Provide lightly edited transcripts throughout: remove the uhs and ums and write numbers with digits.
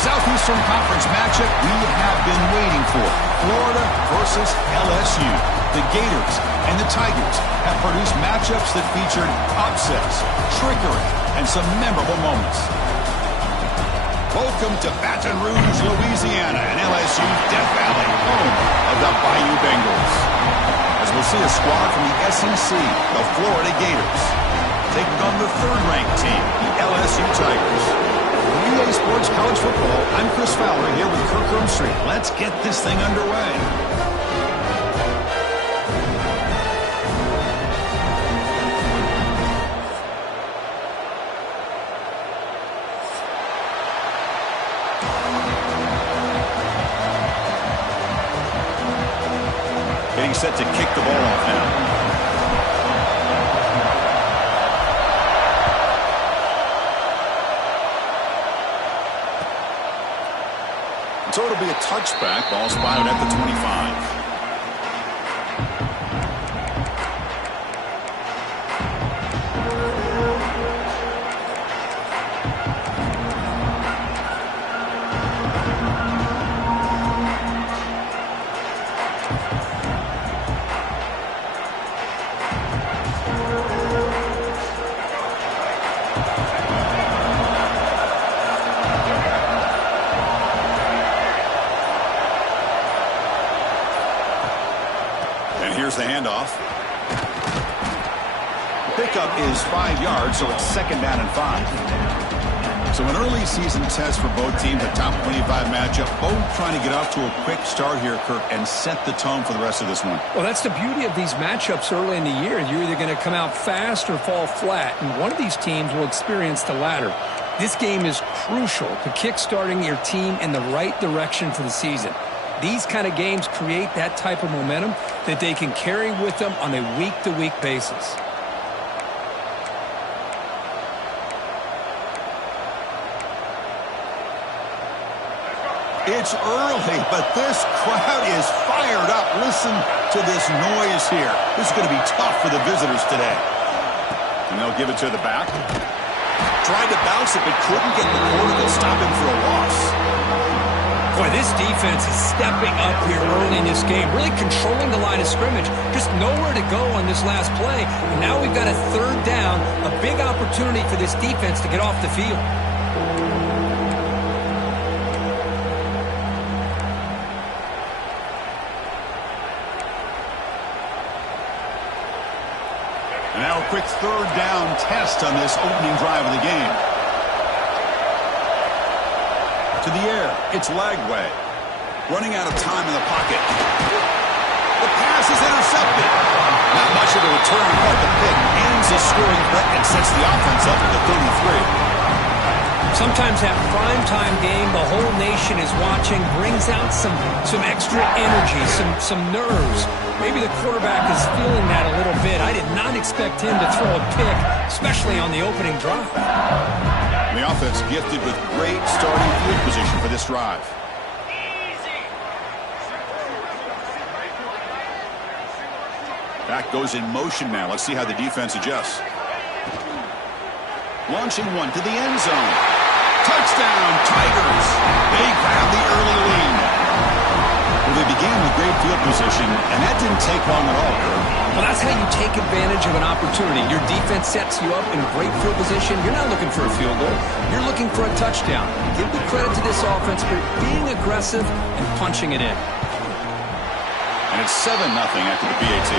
Southeastern Conference matchup we have been waiting for. Florida versus LSU. The Gators and the Tigers have produced matchups that featured upsets, trickery, and some memorable moments. Welcome to Baton Rouge, Louisiana, and LSU's Death Valley, home of the Bayou Bengals. As we'll see a squad from the SEC, the Florida Gators, taking on the third-ranked team, the LSU Tigers. For EA Sports College Football, I'm Chris Fowler here with Kirk Rumstreet. Let's get this thing underway. Getting set to kick the ball off now. So it'll be a touchback. Ball spotted at the 25. Here's the handoff. The pickup is 5 yards, so it's second down and 5. So an early season test for both teams, a top 25 matchup. Both trying to get off to a quick start here, Kirk, and set the tone for the rest of this one. Well, that's the beauty of these matchups early in the year. You're either going to come out fast or fall flat, and one of these teams will experience the latter. This game is crucial to kick-starting your team in the right direction for the season. These kind of games create that type of momentum that they can carry with them on a week-to-week basis. It's early, but this crowd is fired up. Listen to this noise here. This is going to be tough for the visitors today. And they'll give it to the back. Tried to bounce it, but couldn't get the quarter to stop him for a loss. Boy, this defense is stepping up here early in this game, really controlling the line of scrimmage. Just nowhere to go on this last play. And now we've got a third down, a big opportunity for this defense to get off the field. And now a quick third down test on this opening drive of the game. To the air, it's Lagway. Running out of time in the pocket. The pass is intercepted. Not much of a return, but the pick ends the scoring threat and sets the offense up at the 33. Sometimes that primetime game, the whole nation is watching, brings out some extra energy, some nerves. Maybe the quarterback is feeling that a little bit. I did not expect him to throw a pick, especially on the opening drive. The offense gifted with great starting field position for this drive. Back goes in motion now. Let's see how the defense adjusts. Launching one to the end zone. Touchdown, Tigers. They grab the early lead. Well, they began with great field position, and that didn't take long at all. Well, that's how you take advantage of an opportunity. Your defense sets you up in great field position. You're not looking for a field goal. You're looking for a touchdown. Give the credit to this offense for being aggressive and punching it in. And it's 7-0 after the PAT.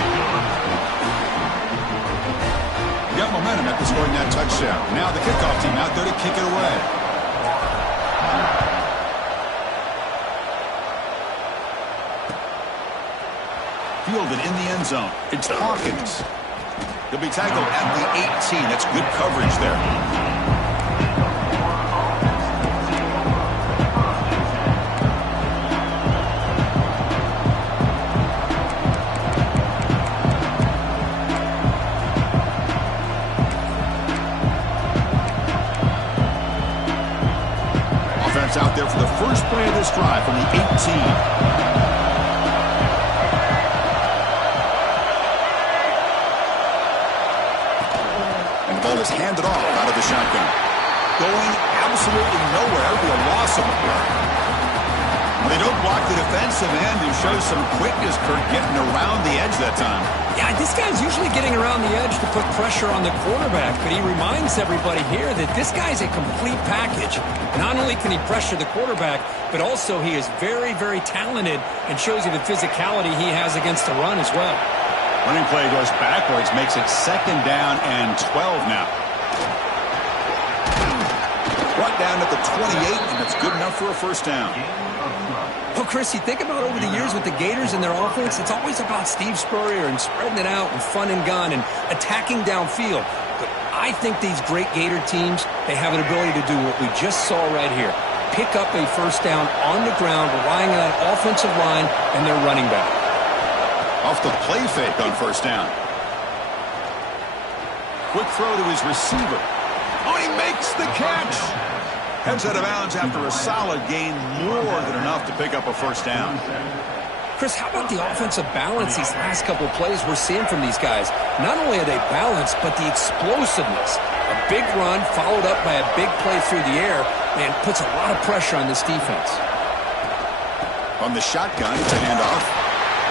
Got momentum after scoring that touchdown. Now the kickoff team out there to kick it away. Fielded in the end zone. It's Hawkins. He'll be tackled at the 18. That's good coverage there. Offense out there for the first play of this drive from the 18. Ball is handed off out of the shotgun. going absolutely nowhere. It'll be a loss of a play. They don't block the defensive end and show some quickness, Kurt, getting around the edge that time. Yeah, this guy's usually getting around the edge to put pressure on the quarterback, but he reminds everybody here that this guy's a complete package. Not only can he pressure the quarterback, but also he is very, very talented and shows you the physicality he has against the run as well. Running play goes backwards, makes it 2nd down and 12 now. Brought down at the 28, and that's good enough for a first down. Well, Chris, you think about over the years with the Gators and their offense, it's always about Steve Spurrier and spreading it out and fun and gun and attacking downfield. But I think these great Gator teams, they have an ability to do what we just saw right here. Pick up a first down on the ground, relying on that offensive line and their running back. Off the play fake on first down. Quick throw to his receiver. Oh, he makes the catch. Heads out of bounds after a solid gain, more than enough to pick up a first down. Chris, how about the offensive balance these last couple of plays we're seeing from these guys? Not only are they balanced, but the explosiveness. A big run followed up by a big play through the air, man, puts a lot of pressure on this defense. On the shotgun, it's a handoff,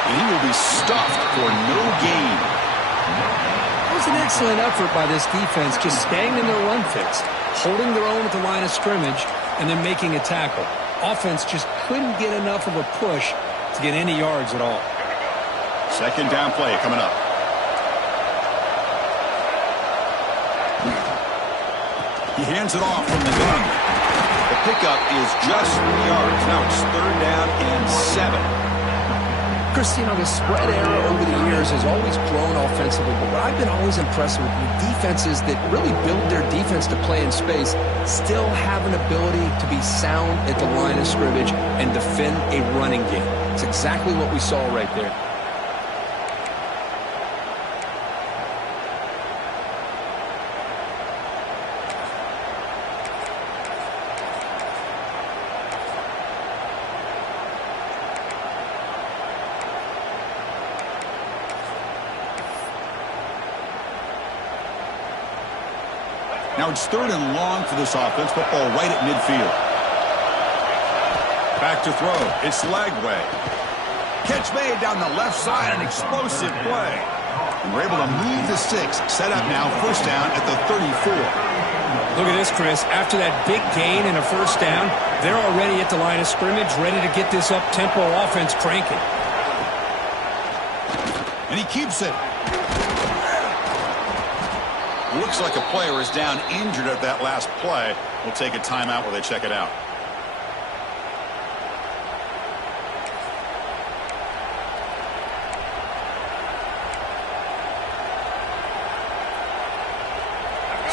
and he will be stuffed for no gain. It was an excellent effort by this defense, just staying in their run fits, holding their own at the line of scrimmage, and then making a tackle. Offense just couldn't get enough of a push to get any yards at all. 2nd down play coming up. He hands it off from the gun. The pickup is just 3 yards. Now it's 3rd down and 7. Chris, you know, the spread era over the years has always grown offensively, but what I've been always impressed with defenses that really build their defense to play in space still have an ability to be sound at the line of scrimmage and defend a running game. It's exactly what we saw right there. Now it's 3rd and long for this offense. Football right at midfield. Back to throw. It's Lagway. Catch made down the left side. An explosive play. And we're able to move the sticks. Set up now. First down at the 34. Look at this, Chris. After that big gain and a first down, they're already at the line of scrimmage, ready to get this up-tempo offense cranking. And he keeps it. Looks like a player is down injured at that last play. We'll take a timeout while they check it out.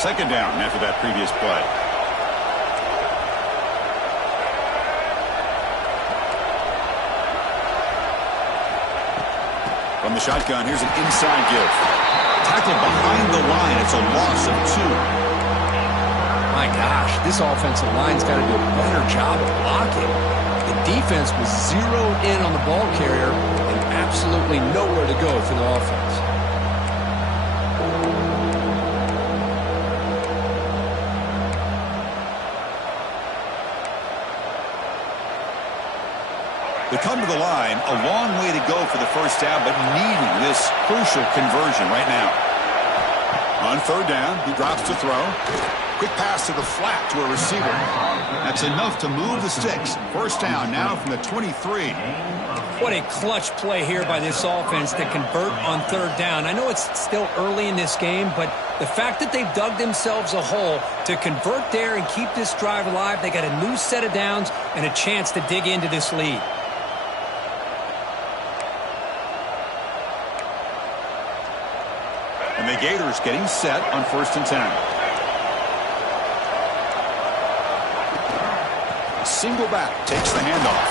Second down after that previous play. From the shotgun, here's an inside give. Tackled behind the line. It's a loss of 2. My gosh, this offensive line's got to do a better job of blocking. The defense was zeroed in on the ball carrier and absolutely nowhere to go for the offense. They come to the line, a long way to go for the first down, but needing this crucial conversion right now. On 3rd down, he drops to throw. Quick pass to the flat to a receiver. That's enough to move the sticks. First down now from the 23. What a clutch play here by this offense to convert on 3rd down. I know it's still early in this game, but the fact that they've dug themselves a hole to convert there and keep this drive alive, they got a new set of downs and a chance to dig into this lead. And the Gators getting set on 1st and 10. Single back takes the handoff.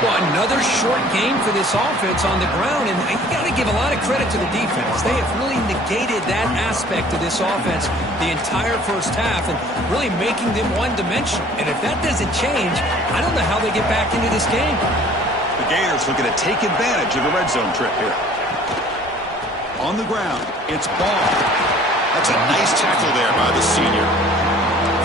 Well, another short game for this offense on the ground, and you got to give a lot of credit to the defense. They have really negated that aspect of this offense the entire first half and really making them one-dimensional. And if that doesn't change, I don't know how they get back into this game. The Gators looking to take advantage of the red zone trip here. On the ground, it's Ball. That's a nice tackle there by the senior.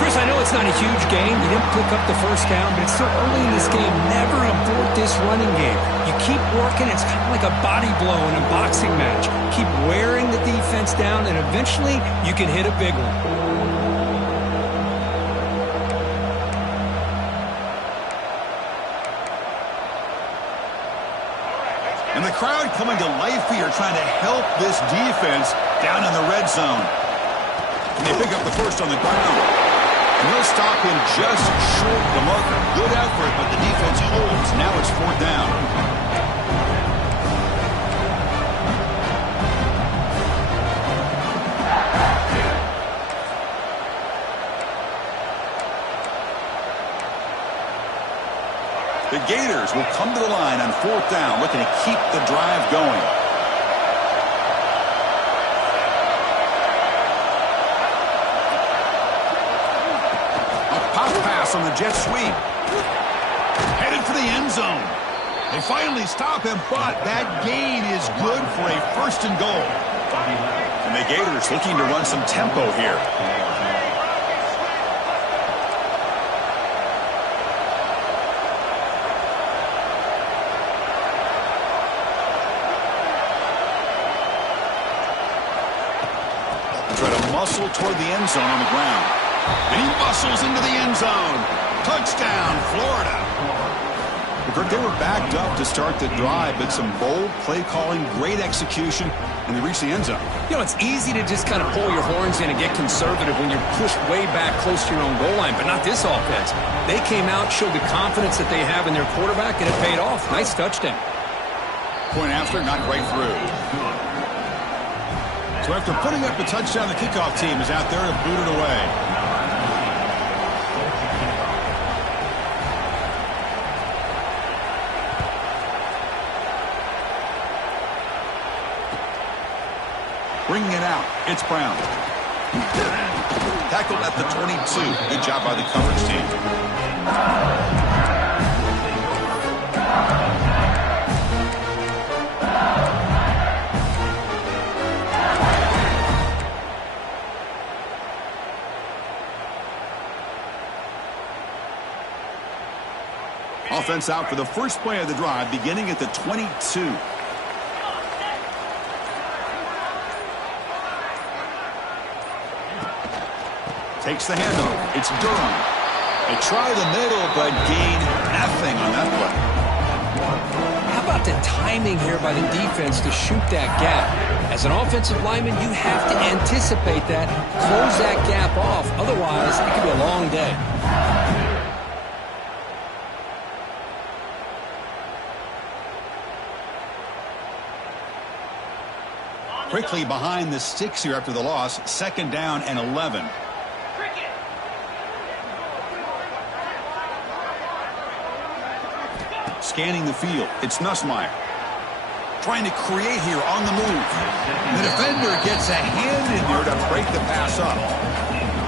Chris, I know it's not a huge game. You didn't pick up the first down, but it's still early in this game. Never abort this running game. You keep working. It's kind of like a body blow in a boxing match. Keep wearing the defense down, and eventually you can hit a big one. And the crowd coming to life here, trying to help this defense down in the red zone. And they pick up the first on the ground. And they'll stop him just short of the marker. Good effort, but the defense holds. Now it's 4th down. The Gators will come to the line on 4th down, looking to keep the drive going. On the jet sweep. Headed for the end zone. They finally stop him, but that gain is good for a 1st and goal. And the Gators looking to run some tempo here. Try to muscle toward the end zone on the ground. And he muscles into the end zone. Touchdown, Florida. They were backed up to start the drive, but some bold play calling, great execution, and they reached the end zone. You know, it's easy to just kind of pull your horns in and get conservative when you're pushed way back close to your own goal line, but not this offense. They came out, showed the confidence that they have in their quarterback, and it paid off. Nice touchdown. Point after, not right through. So after putting up a touchdown, the kickoff team is out there to boot it away. Bringing it out, it's Brown. Tackled at the 22. Good job by the coverage team. Offense out for the first play of the drive, beginning at the 22. Takes the handoff. It's Durham. They try the middle, but gain nothing on that play. How about the timing here by the defense to shoot that gap? As an offensive lineman, you have to anticipate that, close that gap off. Otherwise, it could be a long day. Quickly behind the sticks here after the loss. 2nd down and 11. Scanning the field. It's Nussmeier. Trying to create here on the move. The defender gets a hand in there to break the pass up.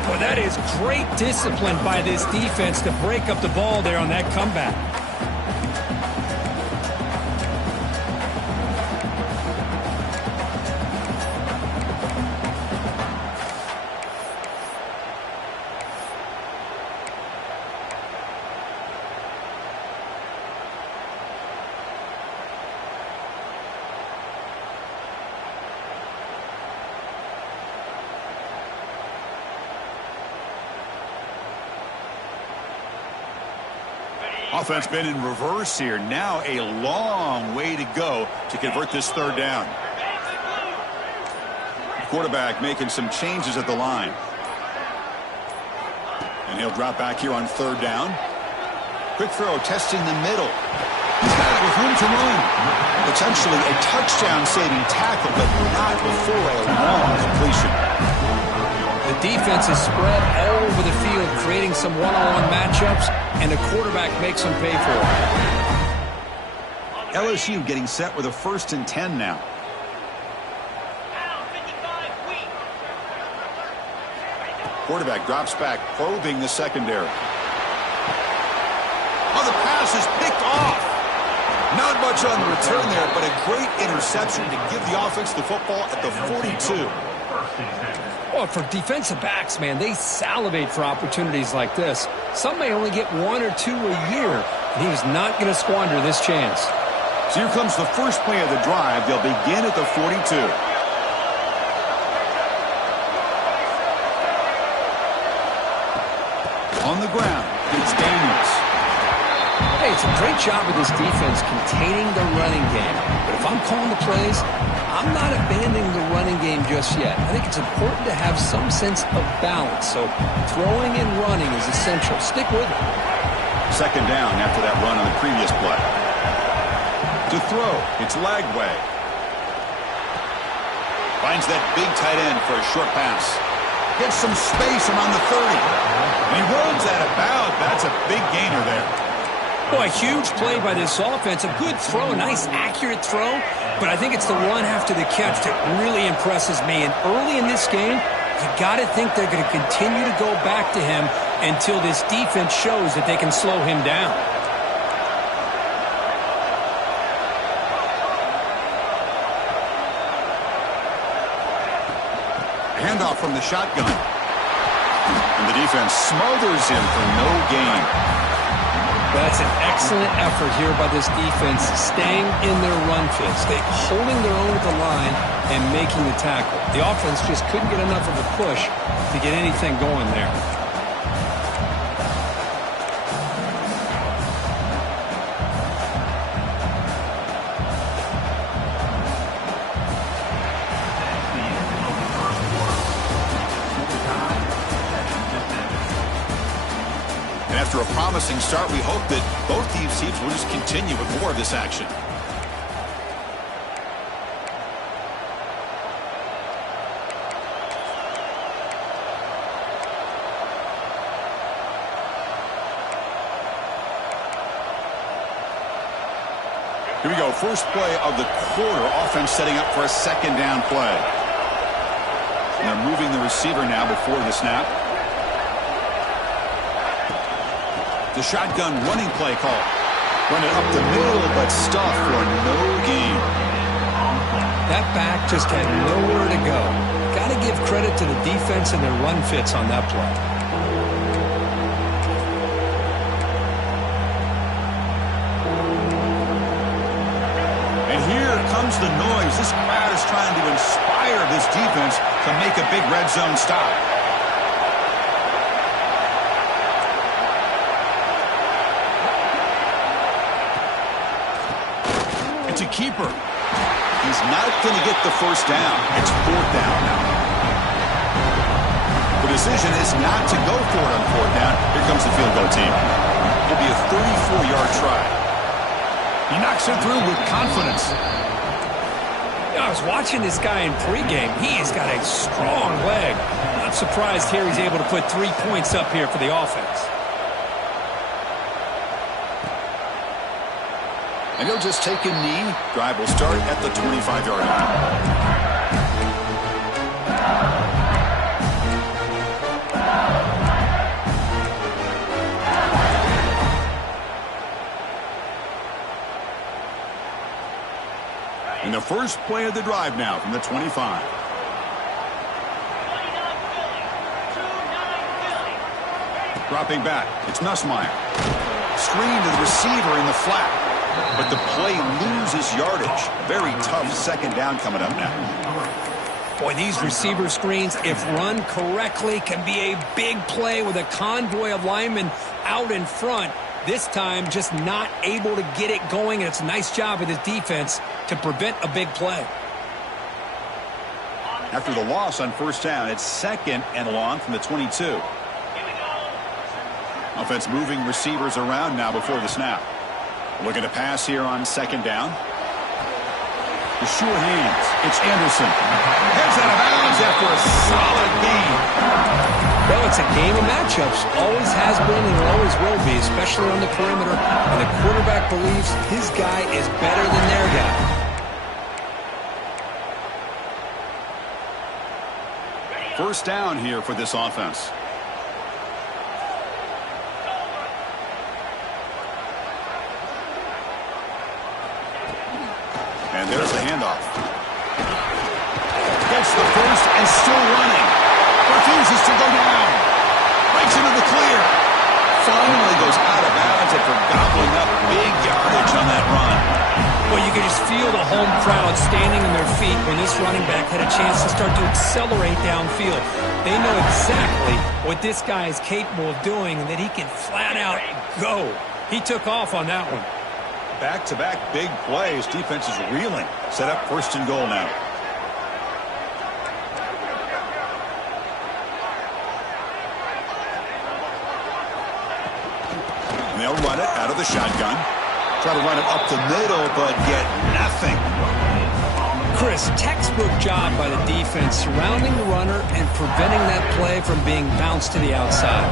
Well, that is great discipline by this defense to break up the ball there on that comeback. Offense been in reverse here. Now a long way to go to convert this 3rd down. Quarterback making some changes at the line. And he'll drop back here on 3rd down. Quick throw, testing the middle. He's got it with room to run. Potentially a touchdown-saving tackle, but not before a long completion. The defense is spread all over the field, creating some one-on-one matchups, and the quarterback makes them pay for it. LSU getting set with a 1st and 10 now. Quarterback drops back, probing the secondary. Oh, the pass is picked off. Not much on the return there, but a great interception to give the offense the football at the 42. Well, for defensive backs, man, they salivate for opportunities like this. Some may only get 1 or 2 a year, and he is not going to squander this chance. So here comes the first play of the drive. They'll begin at the 42. On the ground, it's Daniels. Hey, it's a great job of this defense containing the running game. But if I'm calling the plays, I'm not abandoning the running game just yet. I think it's important to have some sense of balance. So throwing and running is essential. Stick with it. Second down after that run on the previous play. To throw, it's Lagway. Finds that big tight end for a short pass. Gets some space around the 30. And he runs out of bounds. That's a big gainer there. Boy, huge play by this offense. A good throw, a nice, accurate throw. But I think it's the run after the catch that really impresses me. And early in this game, you got to think they're going to continue to go back to him until this defense shows that they can slow him down. Handoff from the shotgun. And the defense smothers him for no gain. That's an excellent effort here by this defense, staying in their run fits. They're holding their own at the line and making the tackle. The offense just couldn't get enough of a push to get anything going there. After a promising start, we hope that both these teams will just continue with more of this action. Here we go. First play of the quarter. Offense setting up for a second down play. And they're moving the receiver now before the snap. The shotgun running play call. Run it up the middle, but stuffed for no gain. That back just had nowhere to go. Got to give credit to the defense and their run fits on that play. And here comes the noise. This crowd is trying to inspire this defense to make a big red zone stop. It's a keeper. He's not going to get the first down. It's fourth down now. The decision is not to go for it on fourth down. Here comes the field goal team. It'll be a 34-yard try. He knocks it through with confidence. I was watching this guy in pregame. He has got a strong leg. Not surprised here he's able to put 3 points up here for the offense. And he'll just take a knee. Drive will start at the 25-yard line. And the first play of the drive now from the 25. Dropping back. It's Nussmeier. Screen to the receiver in the flat. But the play loses yardage. Very tough second down coming up now. Boy, these receiver screens, if run correctly, can be a big play with a convoy of linemen out in front. This time, just not able to get it going, and it's a nice job of this defense to prevent a big play. After the loss on first down, it's second and long from the 22. Offense moving receivers around now before the snap. Looking to pass here on second down. The sure hands. It's Anderson. Heads out of bounds after a solid gain. Well, it's a game of matchups. Always has been and always will be, especially on the perimeter. And the quarterback believes his guy is better than their guy. First down here for this offense. And there's the handoff. Gets the first and still running. Refuses to go down. Breaks into the clear. Finally goes out of bounds after gobbling up big yardage on that run. Well, you can just feel the home crowd standing on their feet when this running back had a chance to start to accelerate downfield. They know exactly what this guy is capable of doing and that he can flat out go. He took off on that one. Back-to-back big plays. Defense is reeling. Set up first and goal now. And they'll run it out of the shotgun. Try to run it up the middle, but get nothing. Chris, textbook job by the defense surrounding the runner and preventing that play from being bounced to the outside.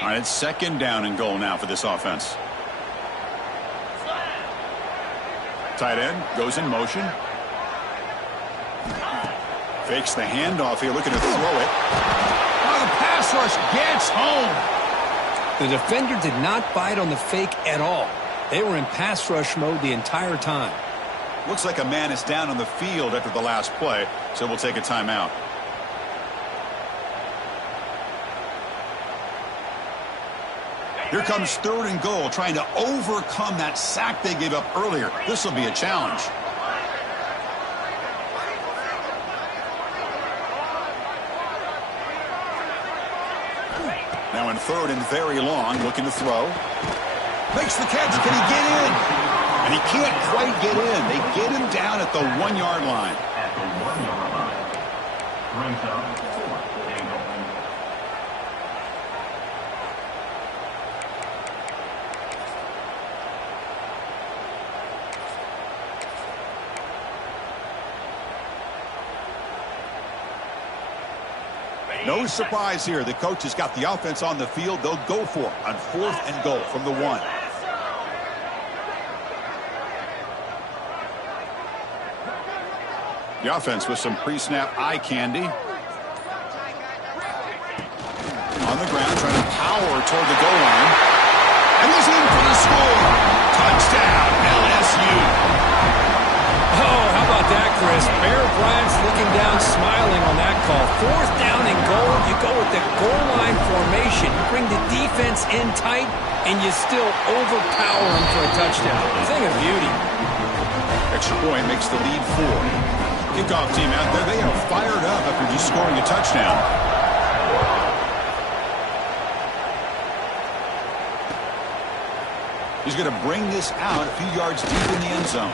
All right, it's second down and goal now for this offense. Tight end goes in motion. Fakes the handoff here, looking to throw it. Oh, the pass rush gets home. The defender did not bite on the fake at all. They were in pass rush mode the entire time. Looks like a man is down on the field after the last play, so we'll take a timeout. Here comes third and goal, trying to overcome that sack they gave up earlier. This will be a challenge. Now in third and very long, looking to throw. Makes the catch. Can he get in? And he can't quite get in. They get him down at the 1 yard line. Brings up no surprise here. The coach has got the offense on the field. They'll go for it on fourth and goal from the 1. The offense with some pre-snap eye candy. On the ground, trying to power toward the goal line. And he's in for the score. Touchdown, LSU. Oh, how about that, Chris? Bear Bryant's looking down, smiling on that call. Fourth down and goal. You go with the goal line formation. You bring the defense in tight, and you still overpower them for a touchdown. Thing of beauty. Extra point makes the lead 4. Kickoff team out there, they are fired up after just scoring a touchdown. He's going to bring this out a few yards deep in the end zone.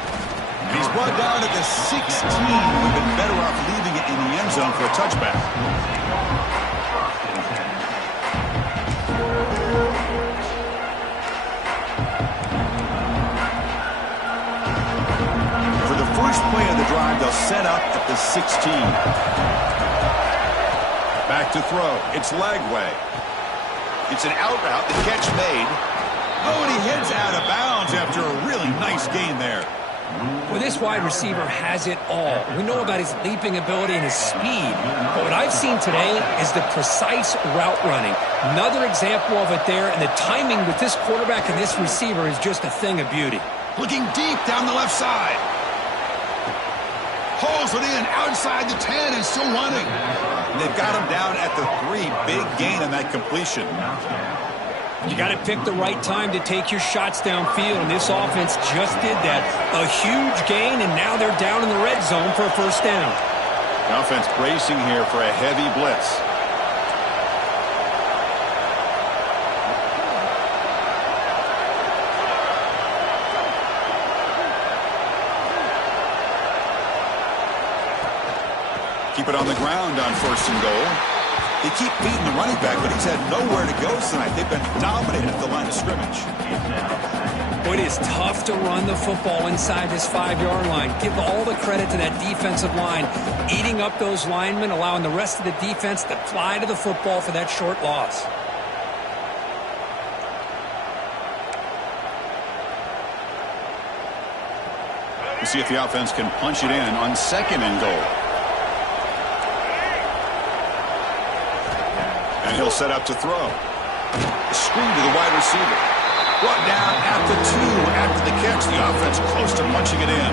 And he's brought down at the 16. We've been better off leaving it in the end zone for a touchback. For the first play of the drive, they'll set up at the 16. Back to throw. It's Lagway. It's an out route. The catch made. Oh, and he heads out of bounds after a really nice gain there. Well, this wide receiver has it all. We know about his leaping ability and his speed. But what I've seen today is the precise route running. Another example of it there, and the timing with this quarterback and this receiver is just a thing of beauty. Looking deep down the left side. Hauls it in outside the 10 and still running. And they've got him down at the 3. Big gain on that completion. You got to pick the right time to take your shots downfield, and this offense just did that. A huge gain, and now they're down in the red zone for a first down. The offense bracing here for a heavy blitz. Keep it on the ground on first and goal. They keep beating the running back, but he's had nowhere to go tonight. They've been dominated at the line of scrimmage. It is tough to run the football inside this 5-yard line. Give all the credit to that defensive line, eating up those linemen, allowing the rest of the defense to fly to the football for that short loss. We'll see if the offense can punch it in on second and goal. And he'll set up to throw. Screen to the wide receiver. Brought down at the 2 after the catch. The offense close to punching it in.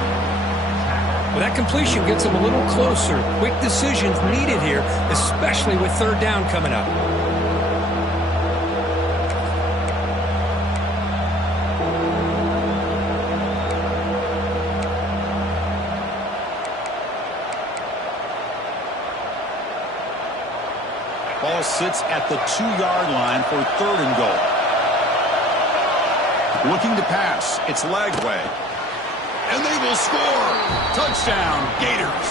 Well, that completion gets them a little closer. Quick decisions needed here, especially with third down coming up. Ball sits at the 2-yard line for 3rd and goal. Looking to pass. It's Lagway. And they will score. Touchdown, Gators.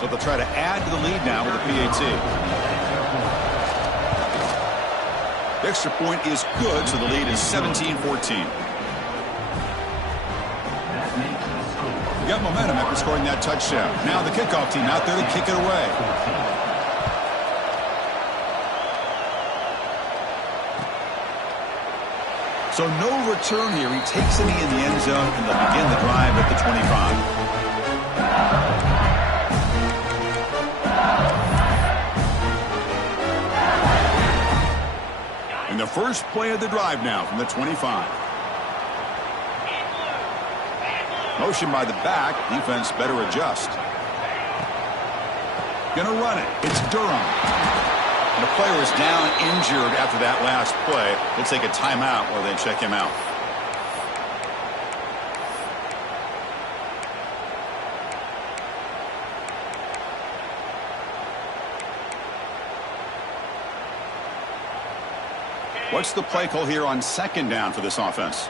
So they'll try to add to the lead now with a PAT. The extra point is good, so the lead is 17-14. Got momentum after scoring that touchdown. Now the kickoff team out there to kick it away. So no return here. He takes it in the end zone, and they'll begin the drive at the 25. And the first play of the drive now from the 25. Motion by the back. Defense better adjust. Gonna run it. It's Durham. And the player is down injured after that last play. We'll take a timeout while they check him out. What's the play call here on 2nd down for this offense?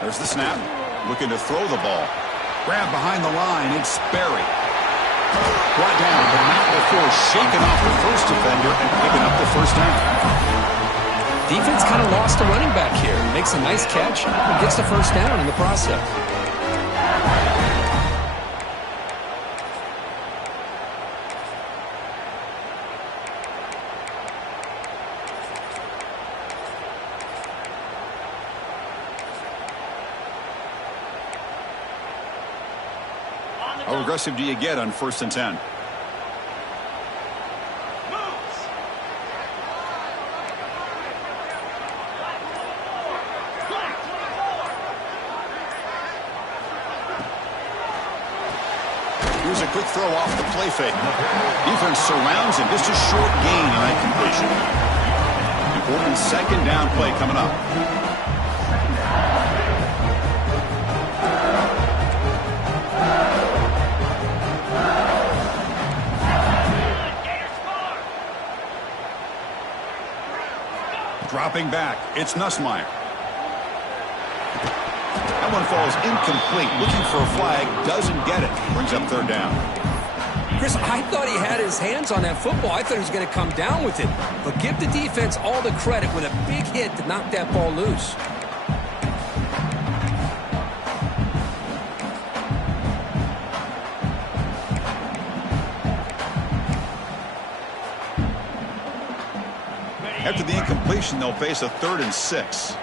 There's the snap. Looking to throw the ball. Grab behind the line. It's Berry. Brought down, but not before shaking off the first defender and picking up the first down. Defense kind of lost a running back here. Makes a nice catch and gets the first down in the process. How aggressive do you get on 1st and 10? Here's a quick throw off the play fake. Defense surrounds him. Just a short gain on that completion. Important 2nd down play coming up. Dropping back, it's Nussmeier. That one falls incomplete. Looking for a flag, doesn't get it. Brings up 3rd down. Chris, I thought he had his hands on that football. I thought he was going to come down with it. But give the defense all the credit with a big hit to knock that ball loose. After the incompletion, they'll face a 3rd and 6.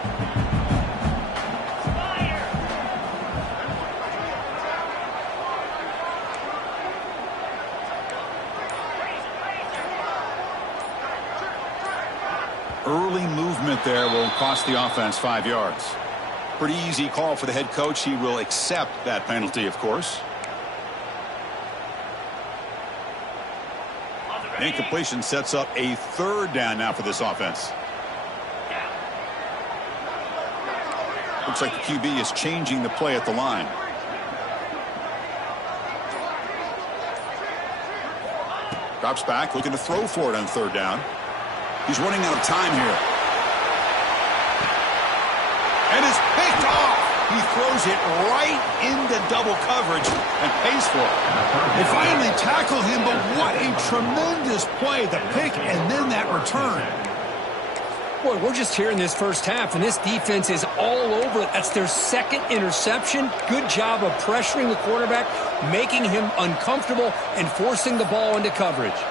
Early movement there will cost the offense 5 yards. Pretty easy call for the head coach. He will accept that penalty, of course. Incompletion sets up a 3rd down now for this offense. Looks like the QB is changing the play at the line. Drops back, looking to throw for it on 3rd down. He's running out of time here. And it's picked off. He throws it right into double coverage and pays for it. They finally tackle him, but what a tremendous play. The pick and then that return. Boy, we're just here in this first half, and this defense is all over it. That's their 2nd interception. Good job of pressuring the quarterback, making him uncomfortable, and forcing the ball into coverage.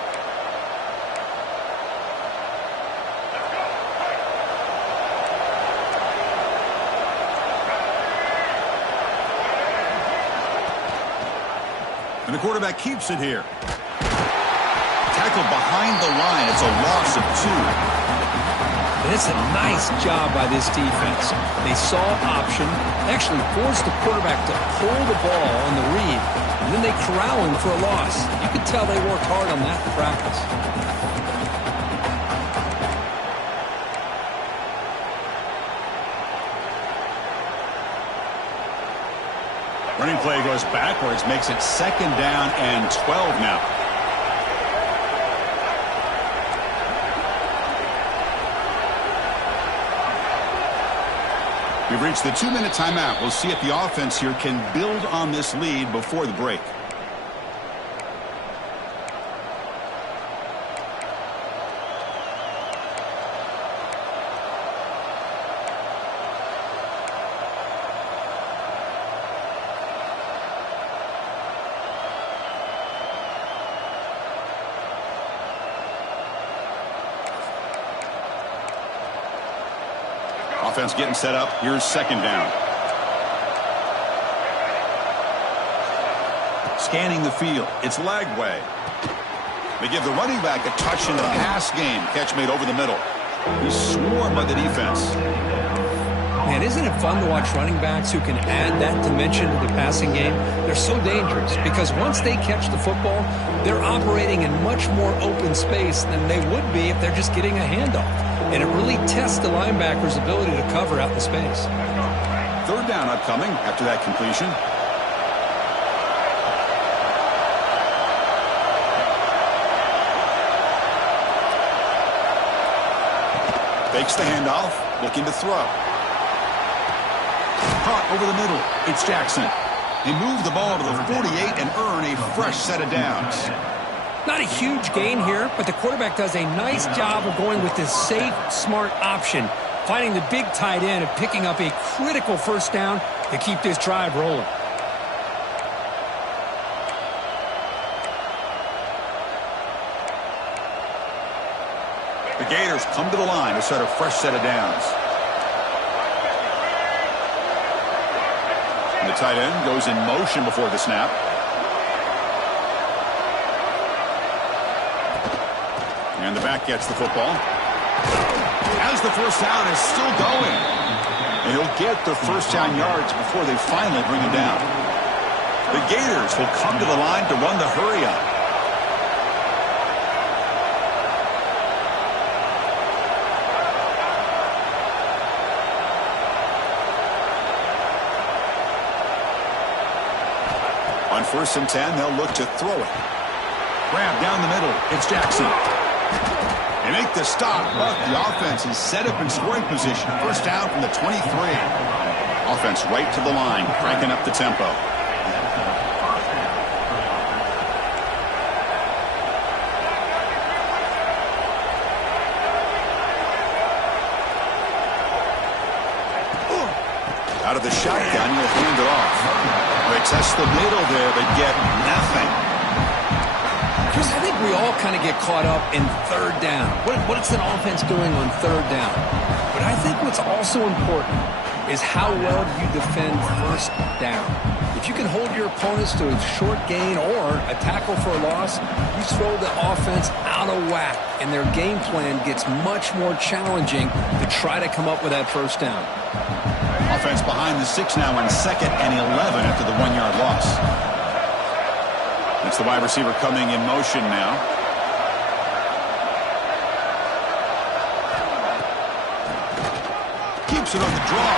And the quarterback keeps it here. Tackled behind the line. It's a loss of 2. And it's a nice job by this defense. They saw option, actually forced the quarterback to pull the ball on the read, and then they corral him for a loss. You could tell they worked hard on that in practice. Running play goes backwards, makes it 2nd down and 12 now. We've reached the 2-minute timeout. We'll see if the offense here can build on this lead before the break. Offense getting set up. Here's 2nd down. Scanning the field. It's Lagway. They give the running back a touch in the pass game. Catch made over the middle. He's swarmed by the defense. Man, isn't it fun to watch running backs who can add that dimension to the passing game? They're so dangerous because once they catch the football, they're operating in much more open space than they would be if they're just getting a handoff. And it really tests the linebacker's ability to cover out in space. 3rd down upcoming after that completion. Fakes the handoff, looking to throw. Caught over the middle. It's Jackson. They move the ball to the 48 and earn a fresh set of downs. Not a huge gain here, but the quarterback does a nice job of going with this safe, smart option, finding the big tight end and picking up a critical 1st down to keep this drive rolling. The Gators come to the line to start a fresh set of downs. And the tight end goes in motion before the snap. And the back gets the football. As the 1st down is still going. And he'll get the 1st down yards before they finally bring him down. The Gators will come to the line to run the hurry up. On 1st and 10, they'll look to throw it. Grab down the middle. It's Jackson. They make the stop, but the offense is set up in scoring position. 1st down from the 23. Offense right to the line, cranking up the tempo. Out of the shotgun, he'll hand it off. They test the middle there, but get nothing. Chris, I think we all kind of get caught up in 3rd down. What's an offense doing on 3rd down? But I think what's also important is how well you defend 1st down. If you can hold your opponents to a short gain or a tackle for a loss, you throw the offense out of whack, and their game plan gets much more challenging to try to come up with that 1st down. Offense behind the 6 now in 2nd and 11 after the 1-yard loss. It's the wide receiver coming in motion now. Keeps it on the draw.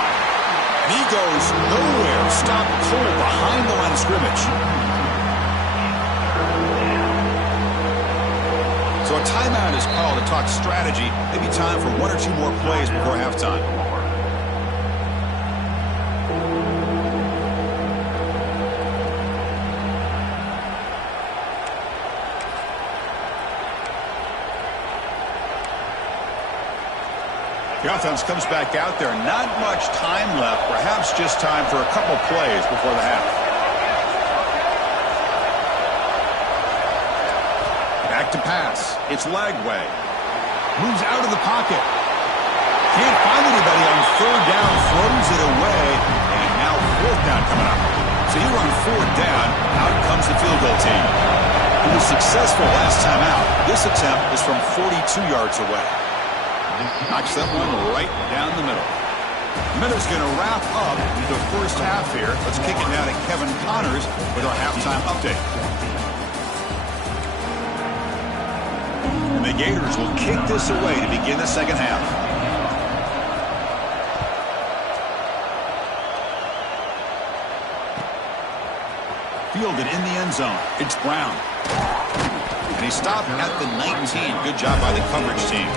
And he goes nowhere. Stopped cold behind the line of scrimmage. So a timeout is called to talk strategy. Maybe time for 1 or 2 more plays before halftime. The offense comes back out there. Not much time left. Perhaps just time for a couple plays before the half. Back to pass. It's Lagway. Moves out of the pocket. Can't find anybody on 3rd down. Throws it away. And now 4th down coming up. So here on 4th down, out comes the field field team. He was successful last time out. This attempt is from 42 yards away. Knocks that one right down the middle. Minute's going to wrap up the first half here. Let's kick it now to Kevin Connors with our halftime update. And the Gators will kick this away to begin the second half. Fielded in the end zone. It's Brown. And he stopped at the 19. Good job by the coverage team.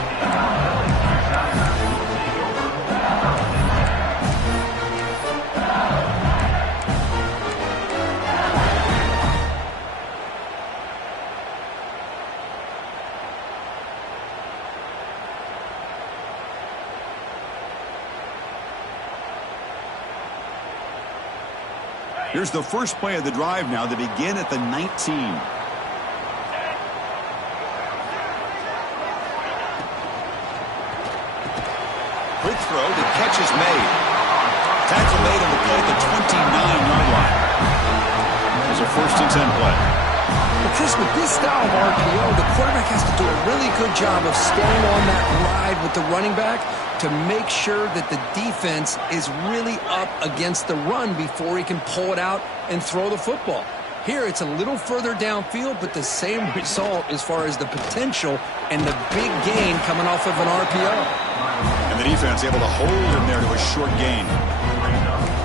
Here's the first play of the drive now to begin at the 19. Quick throw. The catch is made. Tackle made on the play at the 29-yard line. There's a 1st and 10 play. Well, Chris, with this style of RPO, the quarterback has to do a really good job of staying on that ride with the running back to make sure that the defense is really up against the run before he can pull it out and throw the football. Here, it's a little further downfield, but the same result as far as the potential and the big gain coming off of an RPO. And the defense able to hold him there to a short gain.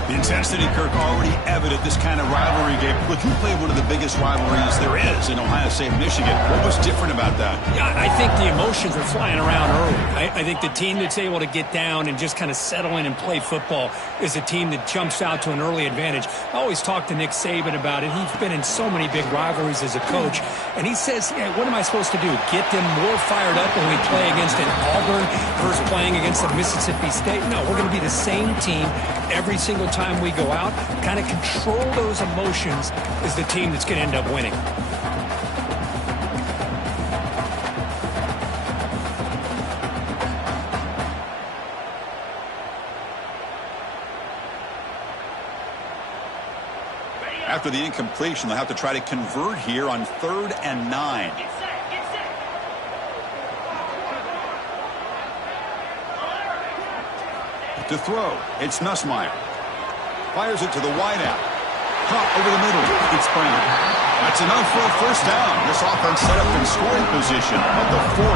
The intensity, Kirk, already evident this kind of rivalry game. Look, you played one of the biggest rivalries there is in Ohio State, Michigan. What was different about that? Yeah, I think the emotions are flying around early. I think the team that's able to get down and just kind of settle in and play football is a team that jumps out to an early advantage. I always talk to Nick Saban about it. He's been in so many big rivalries as a coach. And he says, yeah, what am I supposed to do? Get them more fired up when we play against an Auburn versus playing against a Mississippi State? No, we're going to be the same team every single time we go out. Kind of control those emotions is the team that's going to end up winning. After the incompletion, they'll have to try to convert here on 3rd and 9. To throw, it's Nussmeier. Fires it to the wideout. Caught over the middle. It's Brown. That's enough for a 1st down. This offense set up in scoring position at the 40.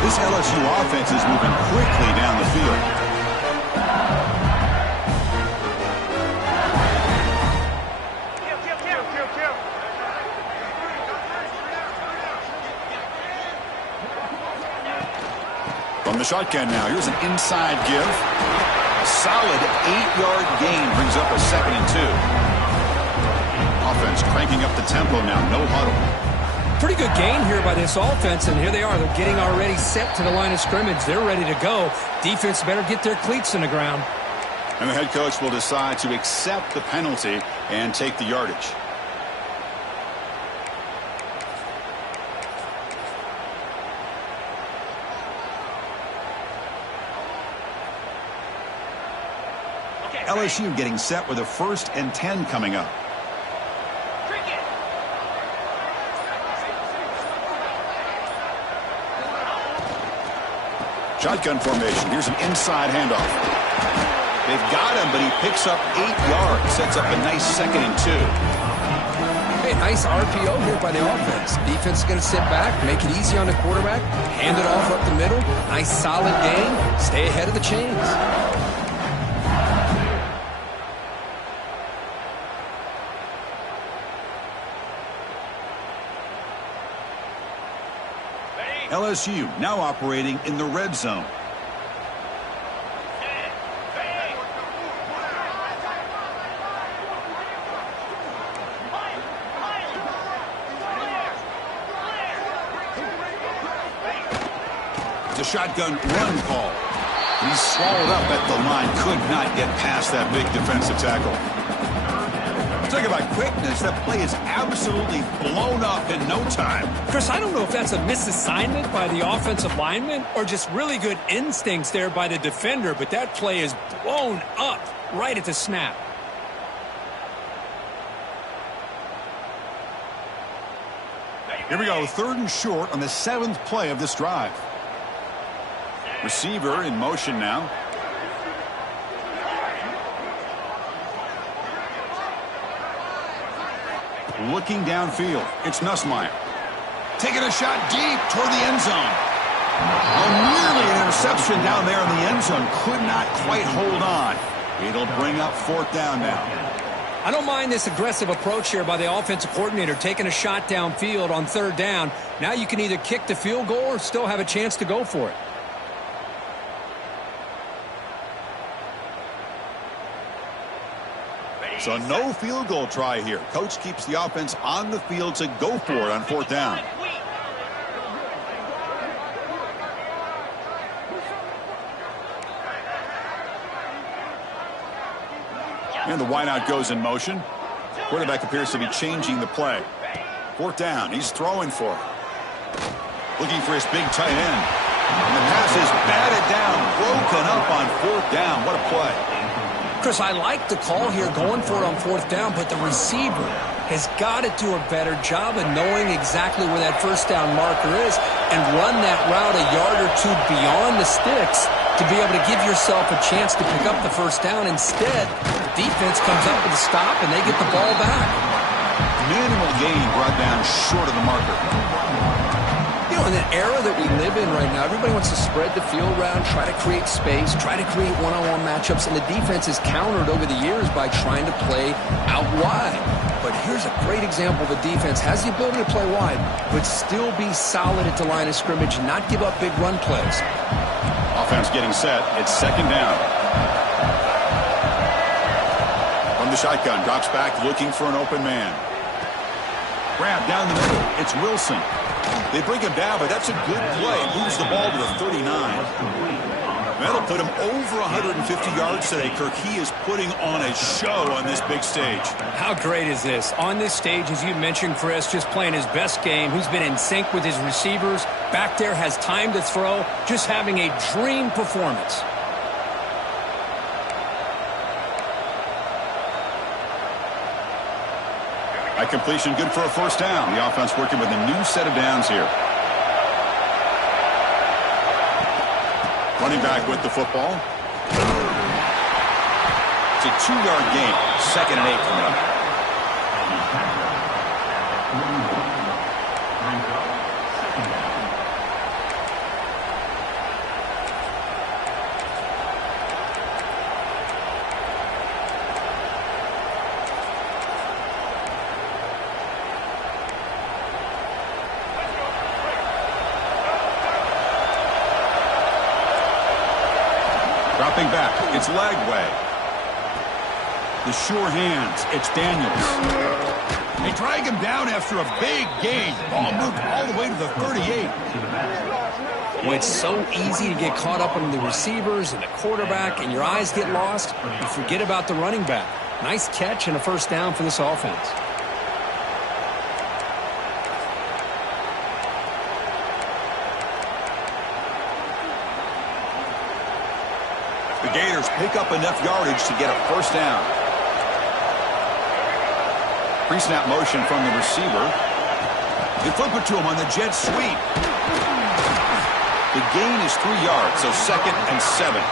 This LSU offense is moving quickly down the field. From the shotgun now, here's an inside give. A solid 8-yard gain brings up a 2nd and 2. Offense cranking up the tempo now, no huddle. Pretty good gain here by this offense, and here they are. They're getting already set to the line of scrimmage. They're ready to go. Defense better get their cleats in the ground. And the head coach will decide to accept the penalty and take the yardage. LSU getting set with a 1st and 10 coming up. Shotgun formation. Here's an inside handoff. They've got him, but he picks up 8 yards. Sets up a nice 2nd and 2. Hey, nice RPO here by the offense. Defense is going to sit back, make it easy on the quarterback, hand it off up the middle. Nice solid gain. Stay ahead of the chains. LSU now operating in the red zone. It's a shotgun run call. He's swallowed up at the line. Could not get past that big defensive tackle. Talk about quickness. That play is absolutely blown up in no time. Chris, I don't know if that's a misassignment by the offensive lineman or just really good instincts there by the defender, but that play is blown up right at the snap. Here we go, 3rd and short on the 7th play of this drive. Receiver in motion now. Looking downfield, it's Nussmeier. Taking a shot deep toward the end zone. Oh, nearly an interception down there in the end zone. Could not quite hold on. It'll bring up 4th down now. I don't mind this aggressive approach here by the offensive coordinator, taking a shot downfield on 3rd down. Now you can either kick the field goal or still have a chance to go for it. So no field goal try here. Coach keeps the offense on the field to go for it on 4th down. And the wideout goes in motion. Quarterback appears to be changing the play. 4th down. He's throwing for it. Looking for his big tight end. And the pass is batted down, broken up on 4th down. What a play. Chris, I like the call here going for it on 4th down, but the receiver has got to do a better job of knowing exactly where that 1st down marker is and run that route a yard or 2 beyond the sticks to be able to give yourself a chance to pick up the 1st down. Instead, the defense comes up with a stop and they get the ball back. Minimal gain brought down short of the marker. You know, in the era that we live in right now, everybody wants to spread the field around, try to create space, try to create one-on-one matchups, and the defense is countered over the years by trying to play out wide. But here's a great example. The defense has the ability to play wide, but still be solid at the line of scrimmage and not give up big run plays. Offense getting set. It's 2nd down. From the shotgun, drops back looking for an open man. Grab down the middle. It's Wilson. They bring him down, but that's a good play. Moves the ball to the 39. That'll put him over 150 yards today, Kirk. He is putting on a show on this big stage. How great is this? On this stage, as you mentioned, Chris, just playing his best game. He's been in sync with his receivers. Back there, has time to throw. Just having a dream performance. By completion, good for a 1st down. The offense working with a new set of downs here. Running back with the football. It's a 2-yard gain. 2nd and 8 coming up. Dropping back, it's Lagway. The sure hands, it's Daniels. They drag him down after a big gain. Ball moved all the way to the 38. Well, it's so easy to get caught up in the receivers and the quarterback, and your eyes get lost. You forget about the running back. Nice catch and a 1st down for this offense. The Gators pick up enough yardage to get a 1st down. Pre-snap motion from the receiver. They flip it to him on the jet sweep. The gain is 3 yards, so 2nd and 7.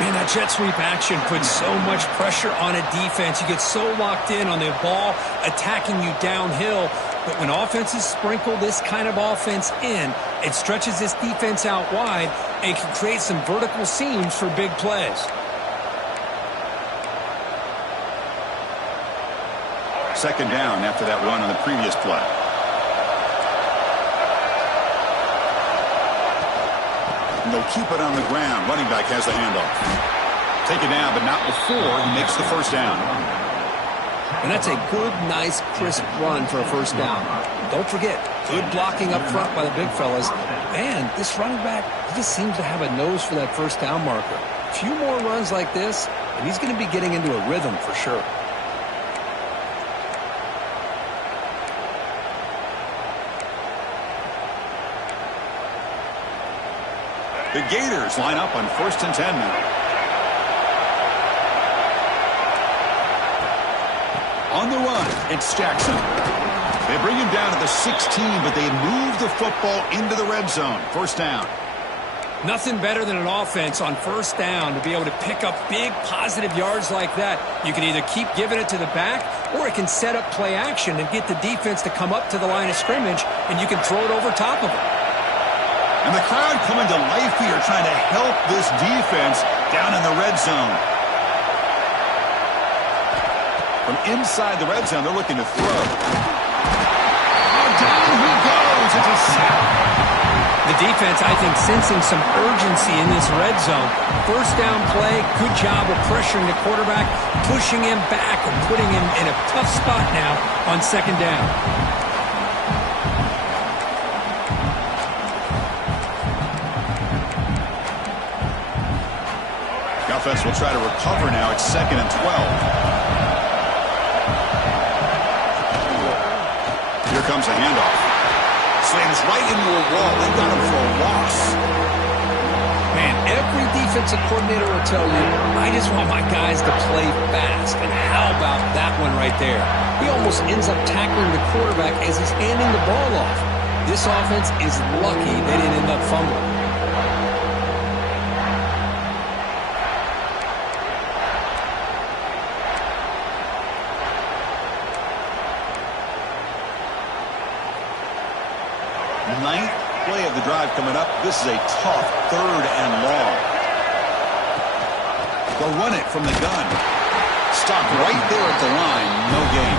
Man, that jet sweep action puts so much pressure on a defense. You get so locked in on the ball attacking you downhill. But when offenses sprinkle this kind of offense in, it stretches this defense out wide and can create some vertical seams for big plays. Second down after that run on the previous play. And they'll keep it on the ground. Running back has the handoff. Take it down, but not before he makes the 1st down. And that's a good, nice, crisp run for a 1st down. Don't forget, good blocking up front by the big fellas. And this running back, he just seems to have a nose for that 1st down marker. A few more runs like this, and he's going to be getting into a rhythm for sure. The Gators line up on 1st and 10 now. On the run, it's Jackson. They bring him down to the 16, but they move the football into the red zone. First down. Nothing better than an offense on first down to be able to pick up big positive yards like that. You can either keep giving it to the back, or it can set up play action and get the defense to come up to the line of scrimmage, and you can throw it over top of it. And the crowd coming to life here, trying to help this defense down in the red zone. From inside the red zone, they're looking to throw. Oh, down he goes. It's a sack. The defense, I think, sensing some urgency in this red zone. First down play, good job of pressuring the quarterback, pushing him back and putting him in a tough spot now on second down. The offense will try to recover now. It's 2nd and 12. Here comes a handoff. Slams right into a wall. They got him for a loss. Man, every defensive coordinator will tell you, I just want my guys to play fast. And how about that one right there? He almost ends up tackling the quarterback as he's handing the ball off. This offense is lucky they didn't end up fumbling. Ninth play of the drive coming up. This is a tough 3rd and long. They'll run it from the gun. Stopped right there at the line. No gain.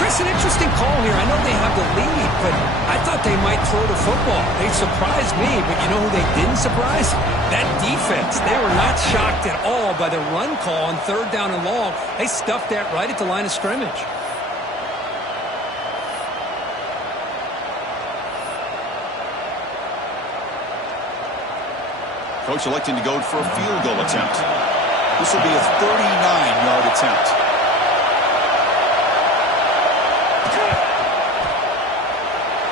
Chris, an interesting call here. I know they have the lead, but I thought they might throw the football. They surprised me, but you know who they didn't surprise? That defense. They were not shocked at all by the run call on 3rd down and long. They stuffed that right at the line of scrimmage. Coach electing to go for a field goal attempt. This will be a 39-yard attempt.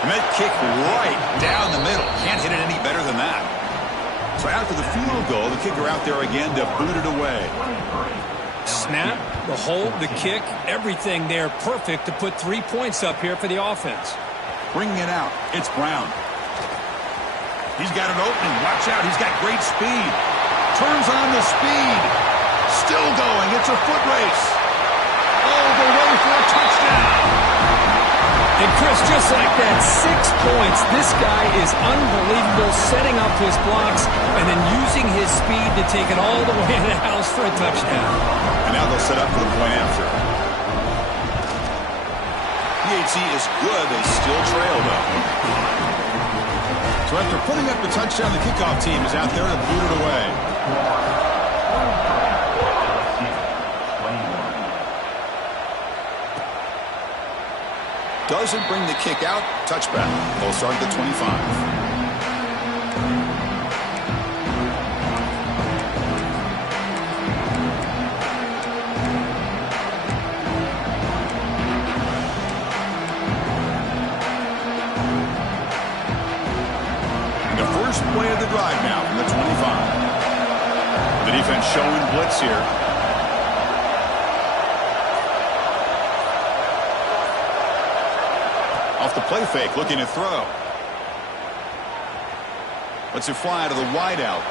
And that kick right down the middle. Can't hit it any better than that. So after the field goal, the kicker out there again to boot it away. Snap, the hold, the kick, everything there perfect to put 3 points up here for the offense. Bringing it out, it's Brown. He's got an opening. Watch out. He's got great speed. Turns on the speed. Still going. It's a foot race. All the way for a touchdown. And Chris, just like that, 6 points. This guy is unbelievable, setting up his blocks and then using his speed to take it all the way to the house for a touchdown. And now they'll set up for the point after. PAT is good. They still trail, though. So after putting up the touchdown, the kickoff team is out there to boot it away. Doesn't bring the kick out. Touchback. They'll start at the 25. Play of the drive now from the 25. The defense showing blitz here. Off the play fake, looking to throw. Lets it fly to the wideout.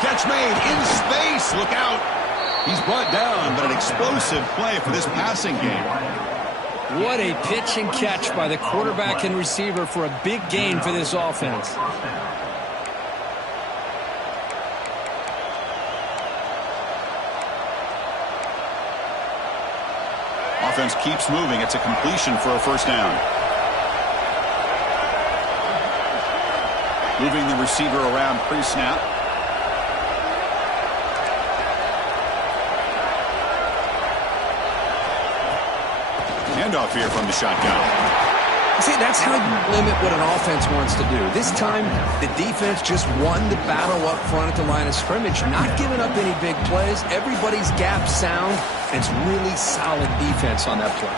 Catch made in space. Look out. He's brought down, but an explosive play for this passing game. What a pitch and catch by the quarterback and receiver for a big gain for this offense. Offense keeps moving. It's a completion for a first down. Moving the receiver around pre-snap. Handoff here from the shotgun. See, that's how you limit what an offense wants to do. This time, the defense just won the battle up front at the line of scrimmage, not giving up any big plays. Everybody's gap sound, and it's really solid defense on that play.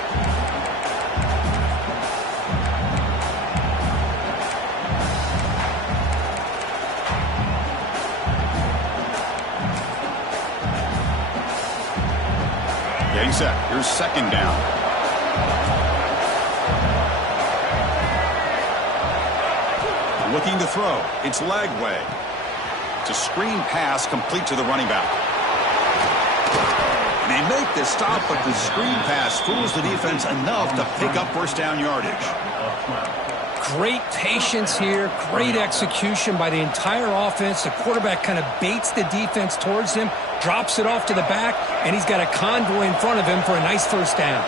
Getting set. Here's second down. Looking to throw. It's leg way. It's a screen pass complete to the running back. And they make the stop, but the screen pass fools the defense enough to pick up first down yardage. Great patience here, great execution by the entire offense. The quarterback kind of baits the defense towards him, drops it off to the back, and he's got a convoy in front of him for a nice first down.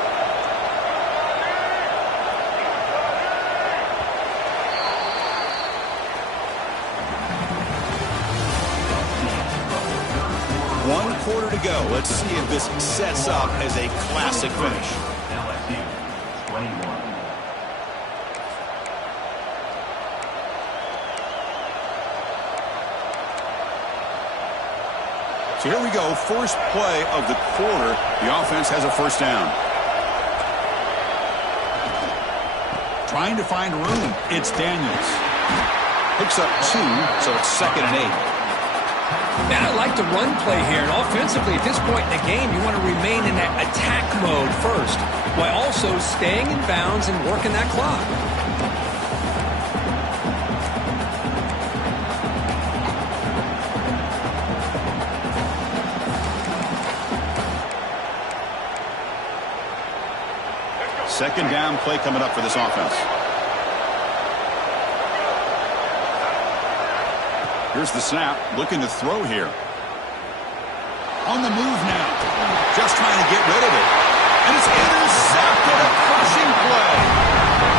One quarter to go. Let's see if this sets up as a classic finish. LSU 21. So here we go, first play of the quarter. The offense has a first down. Trying to find room. It's Daniels. Picks up 2, so it's 2nd and 8. And I like the run play here. And offensively, at this point in the game, you want to remain in that attack mode first, while also staying in bounds and working that clock. Second down play coming up for this offense. Here's the snap. Looking to throw here. On the move now. Just trying to get rid of it. And it's intercepted. A crushing play.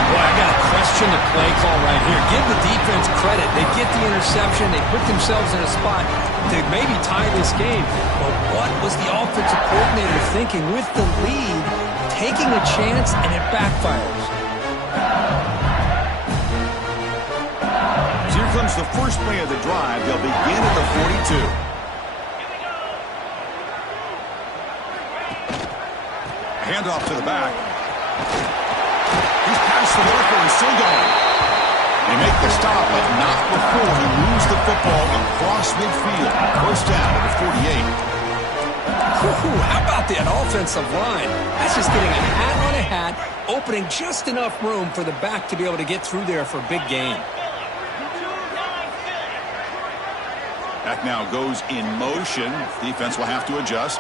Boy, I got to question the play call right here. Give the defense credit. They get the interception. They put themselves in a spot to maybe tie this game. But what was the offensive coordinator thinking with the lead? Taking a chance, and it backfires. So here comes the first play of the drive. They'll begin at the 42. Handoff to the back. He's past the marker and still going. They make the stop, but not before he moves the football across midfield. First down at the 48. How about that offensive line? That's just getting a hat on a hat, opening just enough room for the back to be able to get through there for a big gain. Back now goes in motion. Defense will have to adjust.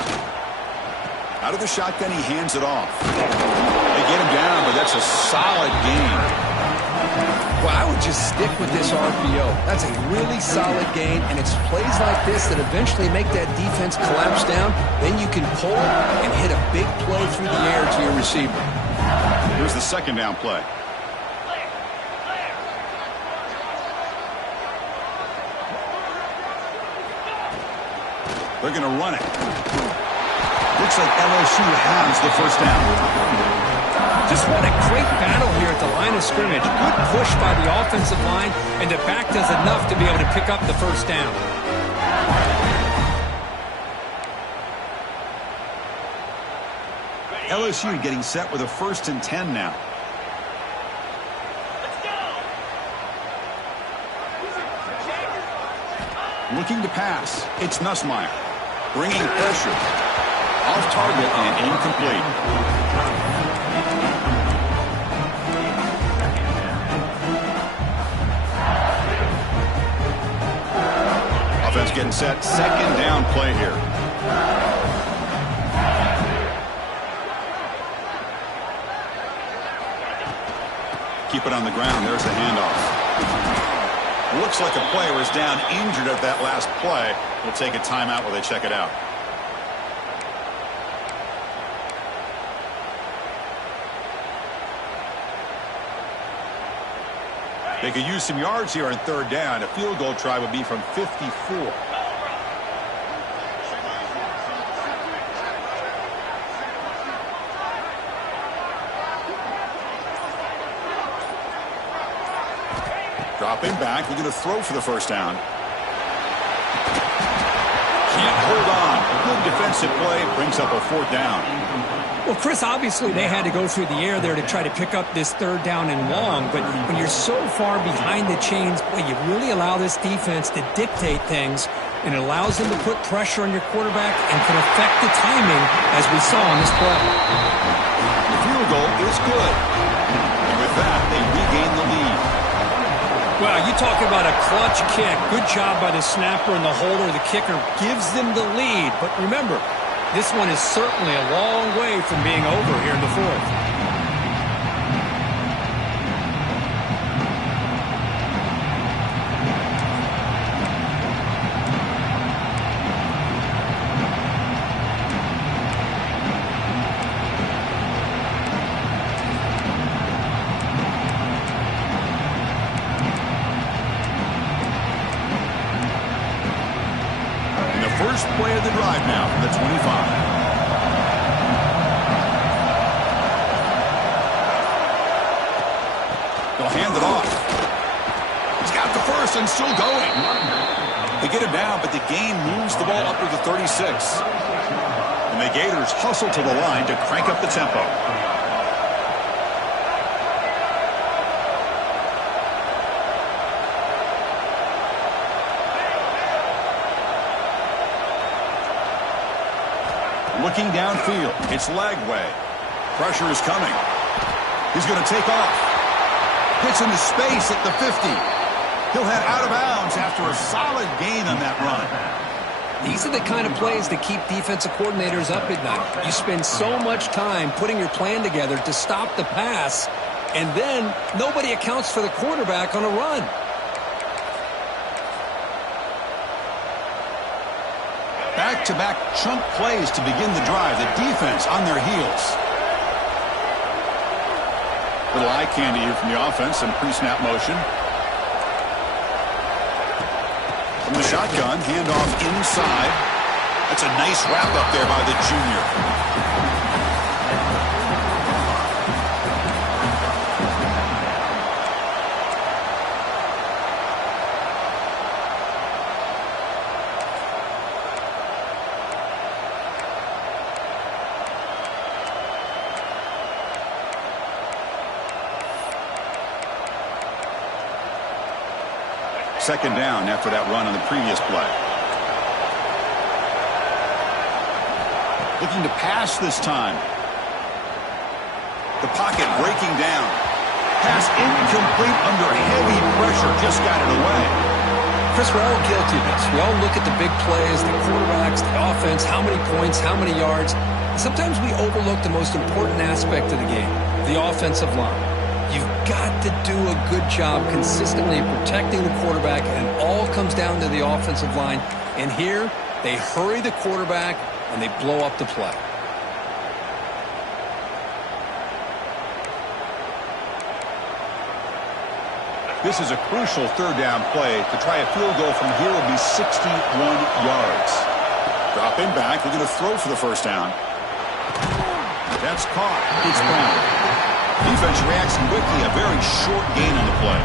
Out of the shotgun, he hands it off. They get him down, but that's a solid gain. Well, I would just stick with this RPO. That's a really solid gain, and it's plays like this that eventually make that defense collapse down. Then you can pull it and hit a big play through the air to your receiver. Here's the second down play. They're going to run it. Looks like LSU has the first down. Just what a great battle here at the line of scrimmage. Good push by the offensive line, and the back does enough to be able to pick up the first down. LSU getting set with a 1st and 10 now. Looking to pass. It's Nussmeier. Bringing pressure. Off target and incomplete. Offense getting set. Second down play here. Keep it on the ground. There's the handoff. Looks like a player is down injured at that last play. We'll take a timeout while they check it out. They could use some yards here on third down. A field goal try would be from 54. Dropping back. They're going to throw for the first down. Can't hold on. Good defensive play. Brings up a 4th down. Well, Chris, obviously they had to go through the air there to try to pick up this third down and long, but when you're so far behind the chains, boy, you really allow this defense to dictate things, and it allows them to put pressure on your quarterback and can affect the timing, as we saw on this play. The field goal is good. And with that, they regain the lead. Well, you talk about a clutch kick. Good job by the snapper and the holder. The kicker gives them the lead. But remember, this one is certainly a long way from being over here in the fourth. First play of the drive now from the 25. They'll hand it off. He's got the first and still going. They get him down, but the gain moves the ball up to the 36. And the Gators hustle to the line to crank up the tempo. Looking downfield, it's Lagway. Pressure is coming. He's going to take off. Gets into space at the 50. He'll head out of bounds after a solid gain on that run. These are the kind of plays that keep defensive coordinators up at night. You spend so much time putting your plan together to stop the pass, and then nobody accounts for the quarterback on a run. Back-to-back chunk plays to begin the drive. The defense on their heels. Little eye candy here from the offense and pre-snap motion. From the shotgun, handoff inside. That's a nice wrap up there by the junior. Second down after that run on the previous play. Looking to pass this time. The pocket breaking down. Pass incomplete under heavy pressure. Just got it away. Chris, we're all guilty of this. We all look at the big plays, the quarterbacks, the offense, how many points, how many yards. Sometimes we overlook the most important aspect of the game, the offensive line. You've got to do a good job consistently protecting the quarterback, and it all comes down to the offensive line. And here, they hurry the quarterback, and they blow up the play. This is a crucial third down play. To try a field goal from here will be 61 yards. Dropping back, they're going to throw for the first down. That's caught. It's Brown. Defense reacts quickly. A very short gain on the play.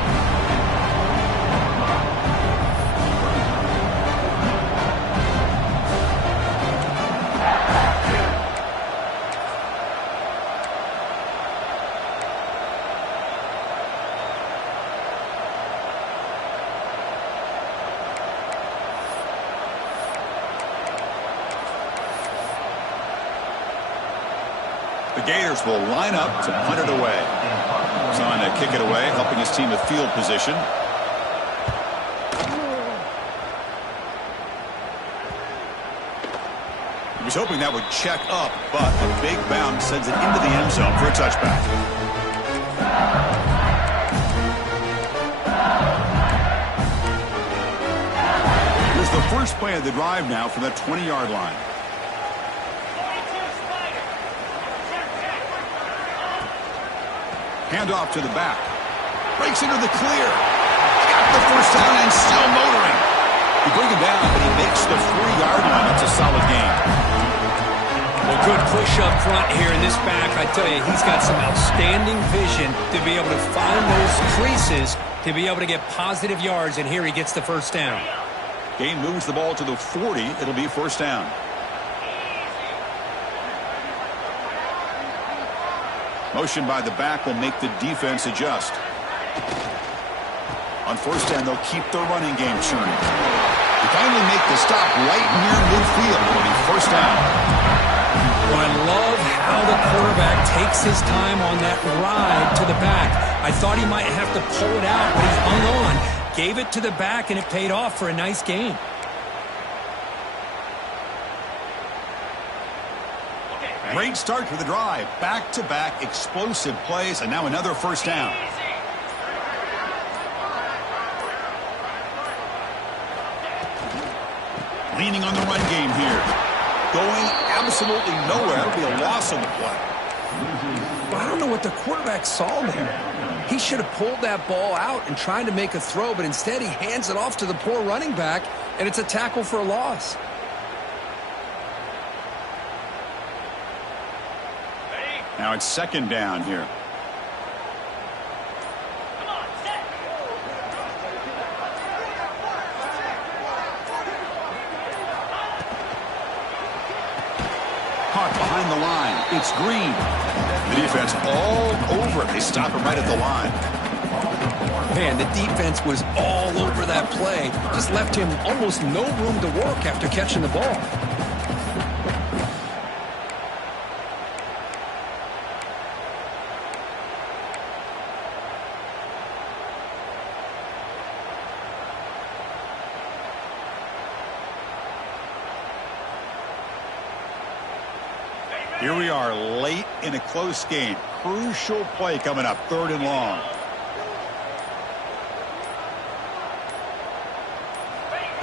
The Gators will line up to punt it away. Trying to kick it away, helping his team with field position. He was hoping that would check up, but a big bounce sends it into the end zone for a touchback. Here's the first play of the drive now from that 20-yard line. Handoff to the back. Breaks into the clear. Got the first down and still motoring. You bring him down, but he makes the 40-yard line. That's a solid gain. Well, good push up front here in this back. I tell you, he's got some outstanding vision to be able to find those creases, to be able to get positive yards, and here he gets the first down. Gain moves the ball to the 40. It'll be first down. Motion by the back will make the defense adjust. On first down, they'll keep their running game churning. They finally make the stop right near midfield. It'll be first down. Well, I love how the quarterback takes his time on that ride to the back. I thought he might have to pull it out, but he hung on, gave it to the back, and it paid off for a nice gain. Great start to the drive. Back-to-back explosive plays, and now another first down. Leaning on the run game here. Going absolutely nowhere. It'll be a loss on the play. I don't know what the quarterback saw there. He should have pulled that ball out and tried to make a throw, but instead he hands it off to the poor running back, and it's a tackle for a loss. Now it's second down here. Caught behind the line. It's Green. The defense all over it. They stop him right at the line. Man, the defense was all over that play. Just left him almost no room to work after catching the ball. Here we are late in a close game. Crucial play coming up, 3rd and long.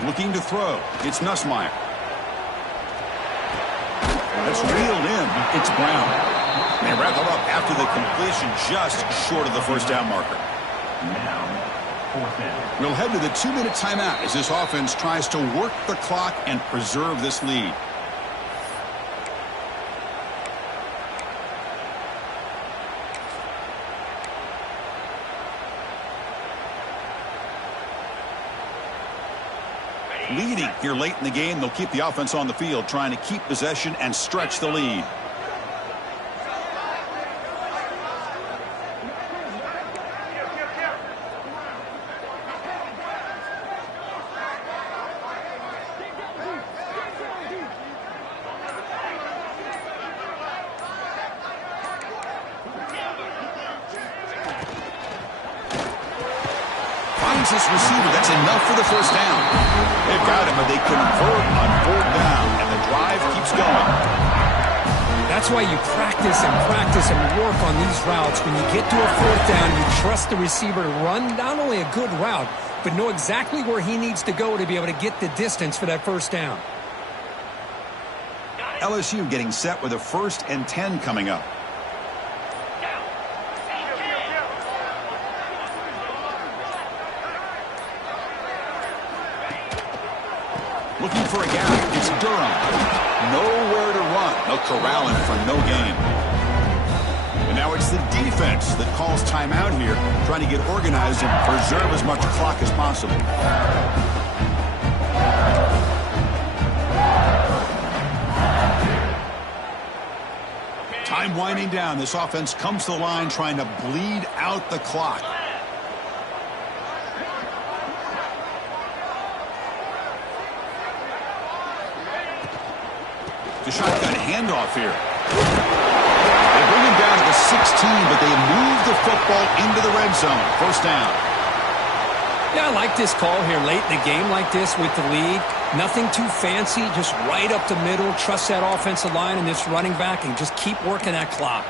Looking to throw. It's Nussmeier. That's reeled in. It's Brown. They wrap it up after the completion, just short of the first down marker. Now, 4th down. We'll head to the 2-minute timeout as this offense tries to work the clock and preserve this lead. Leading here late in the game, they'll keep the offense on the field, trying to keep possession and stretch the lead. Finds this receiver. That's enough for the first down. They've got him, but they convert on 4th down, and the drive keeps going. That's why you practice and work on these routes. When you get to a 4th down, you trust the receiver to run not only a good route, but know exactly where he needs to go to be able to get the distance for that first down. LSU getting set with a 1st and 10 coming up. Looking for a gap. It's Durham. Nowhere to run. They'll corral him for no gain. And now it's the defense that calls timeout here, trying to get organized and preserve as much clock as possible. Time winding down. This offense comes to the line trying to bleed out the clock. The shotgun handoff here. They bring him down to the 16, but they move the football into the red zone. First down. Yeah, I like this call here late in the game like this with the lead. Nothing too fancy, just right up the middle. Trust that offensive line and this running back and just keep working that clock.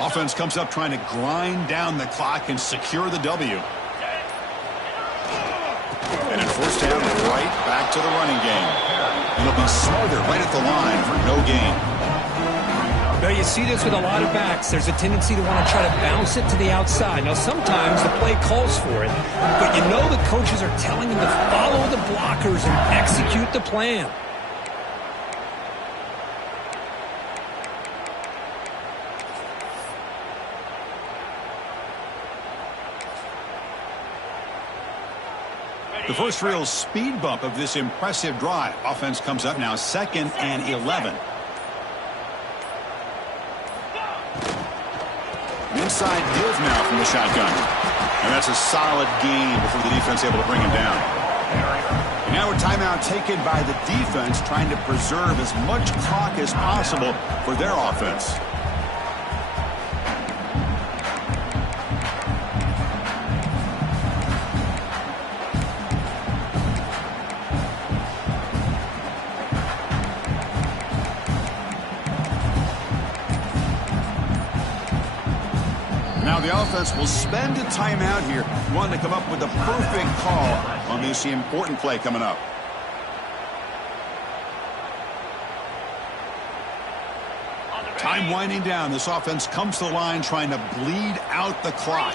Offense comes up trying to grind down the clock and secure the W. And in first down, right back to the running game. It'll be Smarter right at the line for no gain. Now you see this with a lot of backs. There's a tendency to want to try to bounce it to the outside. Now sometimes the play calls for it, but you know the coaches are telling them to follow the blockers and execute the plan. The first real speed bump of this impressive drive. Offense comes up now 2nd and 11. Inside give now from the shotgun. And that's a solid gain before the defense able to bring him down. Now a timeout taken by the defense, trying to preserve as much clock as possible for their offense. Now the offense will spend a timeout here, wanting to come up with the perfect call on this important play coming up. Time winding down. This offense comes to the line trying to bleed out the clock.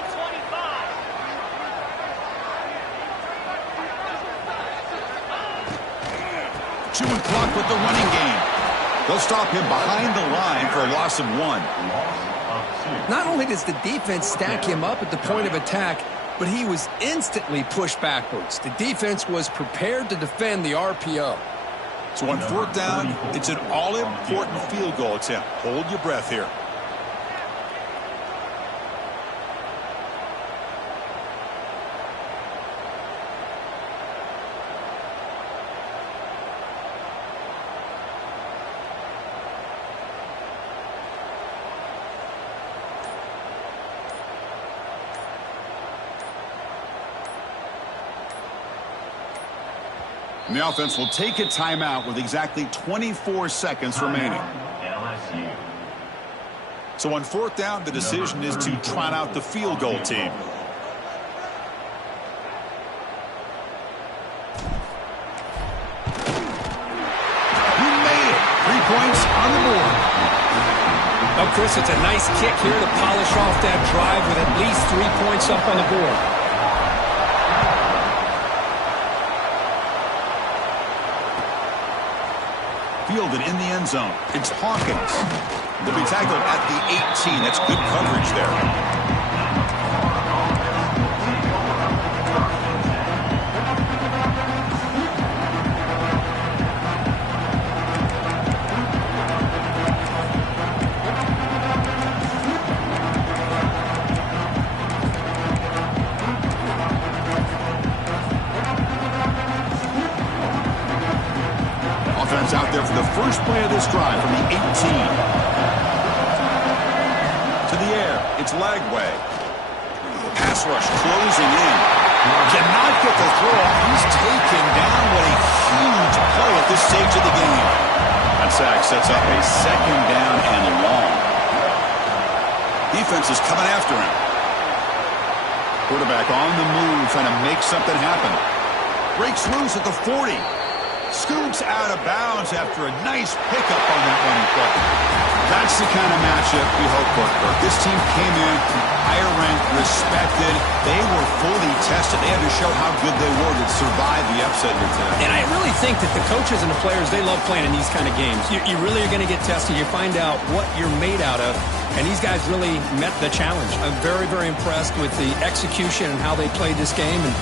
Chewing clock with the running game. They'll stop him behind the line for a loss of 1. Not only does the defense stack him up at the point of attack, but he was instantly pushed backwards. The defense was prepared to defend the RPO. So on 4th down, it's an all-important field goal attempt. Hold your breath here. And the offense will take a timeout with exactly 24 seconds remaining. LSU. So on 4th down, the decision is to trot out the field goal team. He made it. 3 points on the board. Oh, Chris, it's a nice kick here to polish off that drive with at least 3 points up on the board. Fielded in the end zone. It's Hawkins. They'll be tackled at the 18. That's good coverage there. Out there for the first play of this drive from the 18. To the air, it's Lagway. Pass rush closing in. Cannot get the throw off. He's taken down. What a huge play at this stage of the game. That sack sets up a 2nd down and long. Defense is coming after him. Quarterback on the move, trying to make something happen. Breaks loose at the 40. Scoots out of bounds after a nice pickup on that running play. That's the kind of matchup we hope for, Kirk. This team came in higher ranked, respected. They were fully tested. They had to show how good they were to survive the upset here today. And I really think that the coaches and the players, they love playing in these kind of games. You really are going to get tested. You find out what you're made out of. And these guys really met the challenge. I'm very, very impressed with the execution and how they played this game. And